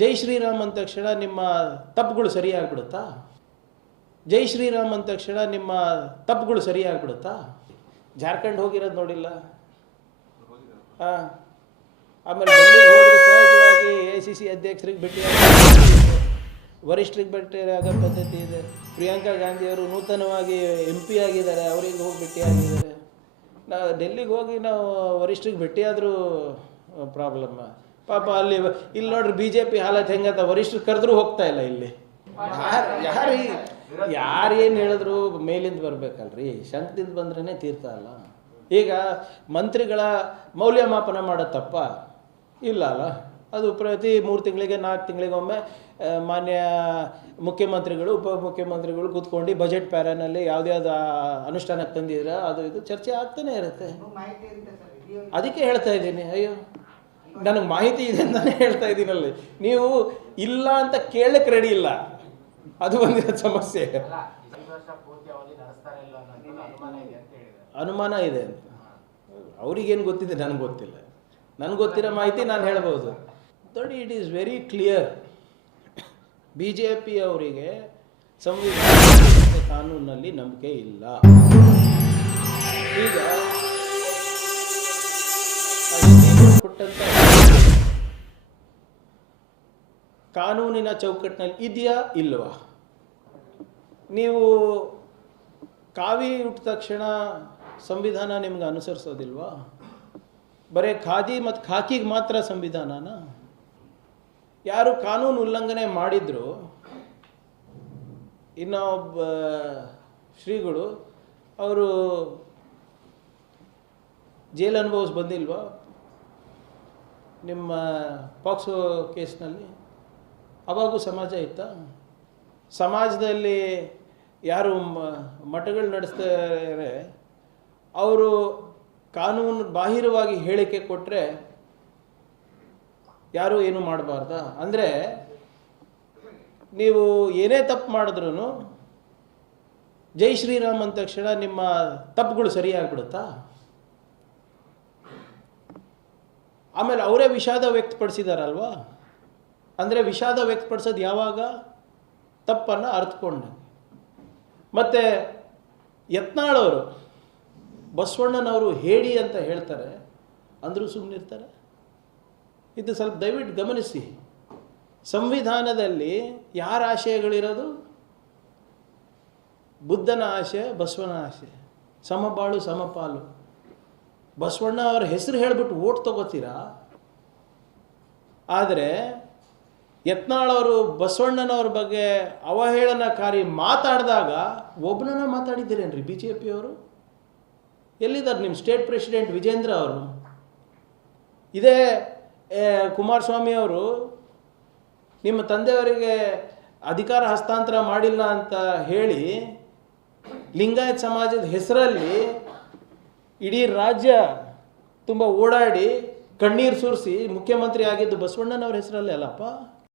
ಜೈ ಶ್ರೀರಾಮ್ ಅಂದ ತಕ್ಷಣ ನಿಮ್ಮ ತಪ್ಪುಗಳು ಸರಿಯಾಗ್ಬಿಡುತ್ತಾ? ಜೈ ಶ್ರೀರಾಮ್ ಅಂದ ತಕ್ಷಣ ನಿಮ್ಮ ತಪ್ಪುಗಳು ಸರಿಯಾಗ್ಬಿಡುತ್ತಾ? ಜಾರ್ಖಂಡ್ ಹೋಗಿರೋದು ನೋಡಿಲ್ಲ? ಹಾಂ, ಆಮೇಲೆ ಡೆಲ್ಲಿಗೆ ಹೋದ್ರೆ ಸಹಜವಾಗಿ AICC ಅಧ್ಯಕ್ಷರಿಗೆ ಭೇಟಿಯಾಗ, ವರಿಷ್ಠರಿಗೆ ಭೇಟಿಯಾಗೋ ಪದ್ಧತಿ ಇದೆ. ಪ್ರಿಯಾಂಕಾ ಗಾಂಧಿಯವರು ನೂತನವಾಗಿ MP ಆಗಿದ್ದಾರೆ, ಅವರಿಗೆ ಹೋಗಿ ಭೇಟಿಯಾಗಿದ್ದಾರೆ. ನಾವು ಡೆಲ್ಲಿಗೆ ಹೋಗಿ ನಾವು ವರಿಷ್ಠರಿಗೆ ಭೇಟಿಯಾದರೂ ಪ್ರಾಬ್ಲಮ್ಮ. ಪಾಪ ಇಲ್ಲಿ ನೋಡ್ರಿ BJP ಹಾಲತ್ ಹೆಂಗತ್ತ, ವರಿಷ್ಠರು ಕರೆದ್ರೂ ಹೋಗ್ತಾ ಇಲ್ಲ. ಇಲ್ಲಿ ಯಾರು ಏನು ಹೇಳಿದ್ರು ಮೇಲಿಂದ ಬರಬೇಕಲ್ರಿ, ಶಂಕದಿಂದ ಬಂದ್ರೇ ತೀರ್ಥ ಅಲ್ಲ. ಈಗ ಮಂತ್ರಿಗಳ ಮೌಲ್ಯಮಾಪನ ಮಾಡೋ ತಪ್ಪ ಇಲ್ಲ ಅಲ್ಲ? ಅದು ಪ್ರತಿ 3 ತಿಂಗಳಿಗೆ 4 ತಿಂಗಳಿಗೊಮ್ಮೆ ಮಾನ್ಯ ಮುಖ್ಯಮಂತ್ರಿಗಳು ಉಪಮುಖ್ಯಮಂತ್ರಿಗಳು ಕೂತ್ಕೊಂಡು ಬಜೆಟ್ ಪ್ಯಾರನಲ್ಲಿ ಯಾವ್ದ್ಯಾವ್ದು ಅನುಷ್ಠಾನಕ್ಕೆ ತಂದಿದ್ರೆ ಅದು ಇದು ಚರ್ಚೆ ಆಗ್ತಾನೆ ಇರುತ್ತೆ. ಅದಕ್ಕೆ ಹೇಳ್ತಾ ಇದ್ದೀನಿ, ಅಯ್ಯೋ ನನಗೆ ಮಾಹಿತಿ ಇದೆ ಅಂತಾನೆ ಹೇಳ್ತಾ ಇದ್ದೀನಲ್ಲಿ. ನೀವು ಇಲ್ಲ ಅಂತ ಕೇಳಕ್ಕೆ ರೆಡಿ ಇಲ್ಲ, ಅದು ಒಂದಿರೋ ಸಮಸ್ಯೆ. ಅನುಮಾನ ಇದೆ ಅಂತ ಅವ್ರಿಗೇನು ಗೊತ್ತಿದೆ, ನನಗೆ ಗೊತ್ತಿಲ್ಲ. ನನಗೆ ಗೊತ್ತಿರೋ ಮಾಹಿತಿ ನಾನು ಹೇಳ್ಬೋದು. ನೋಡಿ, it is very clear. BJP ಅವರಿಗೆ ಸಂವಿಧಾನ ಕಾನೂನಲ್ಲಿ ನಂಬಿಕೆ ಇಲ್ಲ. ಈಗ ಕೊಟ್ಟಂತ ಕಾನೂನಿನ ಚೌಕಟ್ಟಿನಲ್ಲಿ ಇದೆಯಾ ಇಲ್ವಾ? ನೀವು ಕಾವಿ ಹುಟ್ಟಿದ ತಕ್ಷಣ ಸಂವಿಧಾನ ನಿಮ್ಗೆ ಅನುಸರಿಸೋದಿಲ್ವಾ? ಬರೀ ಖಾದಿ ಮತ್ತು ಖಾಕಿಗೆ ಮಾತ್ರ ಸಂವಿಧಾನನ? ಯಾರು ಕಾನೂನು ಉಲ್ಲಂಘನೆ ಮಾಡಿದ್ರು, ಇನ್ನೊಬ್ಬ ಶ್ರೀಗಳು ಅವರು ಜೈಲು ಅನುಭವಿಸಿ ಬಂದಿಲ್ವಾ ನಿಮ್ಮ ಪಾಕ್ಸೋ ಕೇಸ್ನಲ್ಲಿ? ಅವಾಗೂ ಸಮಾಜ ಇತ್ತಾ? ಸಮಾಜದಲ್ಲಿ ಯಾರು ಮಠಗಳು ನಡೆಸ್ತಾರೆ ಅವರು ಕಾನೂನು ಬಾಹಿರವಾಗಿ ಹೇಳಿಕೆ ಕೊಟ್ಟರೆ ಯಾರೂ ಏನು ಮಾಡಬಾರ್ದ? ಅಂದರೆ ನೀವು ಏನೇ ತಪ್ಪು ಮಾಡಿದ್ರೂ ಜೈ ಶ್ರೀರಾಮ್ ಅಂದ ತಕ್ಷಣ ನಿಮ್ಮ ತಪ್ಪುಗಳು ಸರಿಯಾಗ್ಬಿಡುತ್ತಾ? ಆಮೇಲೆ ಅವರೇ ವಿಷಾದ ವ್ಯಕ್ತಪಡಿಸಿದಾರಲ್ವಾ? ಅಂದರೆ ವಿಷಾದ ವ್ಯಕ್ತಪಡಿಸೋದು ಯಾವಾಗ? ತಪ್ಪನ್ನು ಅರ್ಥಕೊಂಡ. ಮತ್ತು ಯತ್ನಾಳವರು ಬಸವಣ್ಣನವರು ಹೇಳಿ ಅಂತ ಹೇಳ್ತಾರೆ ಅಂದರೂ ಸುಮ್ಮನಿರ್ತಾರೆ? ಇದು ಸ್ವಲ್ಪ ದಯವಿಟ್ಟು ಗಮನಿಸಿ. ಸಂವಿಧಾನದಲ್ಲಿ ಯಾರ ಆಶಯಗಳಿರೋದು? ಬುದ್ಧನ ಆಶಯ, ಬಸವನ ಆಶಯ, ಸಮಬಾಳು ಸಮಪಾಲು. ಬಸವಣ್ಣ ಅವರ ಹೆಸರು ಹೇಳಿಬಿಟ್ಟು ಓಟ್ ತಗೋತೀರಾ? ಆದರೆ ಯತ್ನಾಳವರು ಬಸವಣ್ಣನವ್ರ ಬಗ್ಗೆ ಅವಹೇಳನಕಾರಿ ಮಾತಾಡಿದಾಗ ಒಬ್ಬನನ್ನ ಮಾತಾಡಿದ್ದೀರೇನ್ರಿ BJP ಅವರು? ಎಲ್ಲಿದ್ದಾರೆ ನಿಮ್ಮ ಸ್ಟೇಟ್ ಪ್ರೆಸಿಡೆಂಟ್ ವಿಜೇಂದ್ರ ಅವರು? ಇದೇ ಕುಮಾರಸ್ವಾಮಿ ಅವರು ನಿಮ್ಮ ತಂದೆಯವರಿಗೆ ಅಧಿಕಾರ ಹಸ್ತಾಂತರ ಮಾಡಿಲ್ಲ ಅಂತ ಹೇಳಿ ಲಿಂಗಾಯತ್ ಸಮಾಜದ ಹೆಸರಲ್ಲಿ ಇಡೀ ರಾಜ್ಯ ತುಂಬ ಓಡಾಡಿ ಕಣ್ಣೀರು ಸುರಿಸಿ ಮುಖ್ಯಮಂತ್ರಿ ಆಗಿದ್ದು ಬಸವಣ್ಣನವ್ರ ಹೆಸರಲ್ಲಿ ಅಲ್ಲಪ್ಪ.